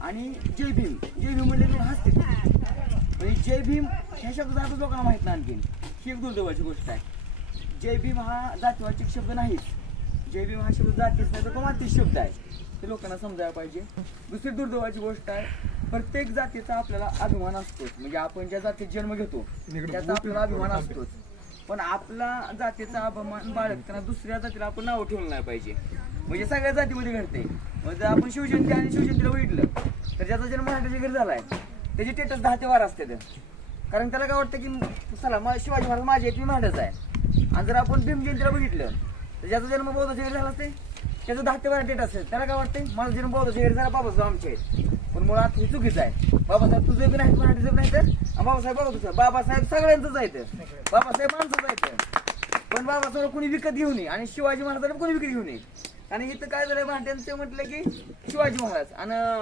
आणि जय भीम. जय भीम म्हणले लोक हसते. म्हणजे जय भीम ह्या शब्दाचा लोकांना माहीत नाही आणखीन ही एक दुर्दैवाची गोष्ट आहे. जय भीम हा जातीवाचक शब्द नाहीच. जय भीम हा शब्द जातीच नाही तर कमातीच शब्द आहे. ते लोकांना समजायला पाहिजे. दुसरी दुर्दैवाची गोष्ट आहे प्रत्येक जातीचा आपल्याला अभिमान असतोच. म्हणजे आपण ज्या जातीत जन्म घेतो त्याचा आपल्याला अभिमान असतोच. पण आपला जातीचा अभिमान बाळगताना दुसऱ्या जातीला आपण नाव ठेवलं नाही पाहिजे. म्हणजे सगळ्या जातीमध्ये घडते मग जर आपण शिवजयंती आणि शिवजयंतीला बघितलं तर ज्याचा जन्म मराठ्याच्या घरी आहे त्याची टेटस दहा ते बारा असते तर. कारण त्याला काय वाटतं की चला मग शिवाजी महाराज माझे आहेत मी महाराज आहे. आणि जर आपण भीमजयंतीला बघितलं तर ज्याचा जन्म बौद्धाच्या घरी झाला असते त्याचं दहा ते बारा टेट असेल. त्याला काय वाटते माझा जन्म बौद्धाच्या घरी झाला बाबासाहेब आमचे आहेत पण मुळात हे चुकीचं आहे. बाबासाहेब तुझं बी नाही मराठीचं नाही तर? बाबासाहेब बाबासाहेब तुझं. बाबासाहेब सगळ्यांचंच आहे तर बाबासाहेब माणसंच आहे तर पण बाबासाहेब कोणी विकत घेऊ नये आणि शिवाजी महाराजांना कोणी विकत घेऊ नये. आणि इथं काय झालंय मराठ्यांचं म्हटलं की शिवाजी महाराज. आणि